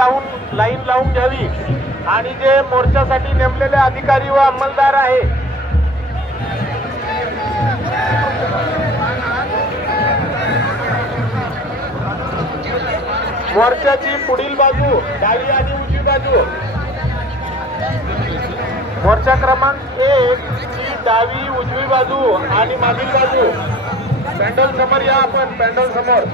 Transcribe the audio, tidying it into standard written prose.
line लावून घ्यावी आणि जे मोर्चासाठी नेमलेले अधिकारी व अंमलदार आहे मोर्चाची पुढील बाजू डावी आणि उजवी बाजू मोर्चा क्रमांक 1 ची डावी उजवी बाजू आणि मागील बाजू पॅन्डल समोर या आपण पॅन्डल समोर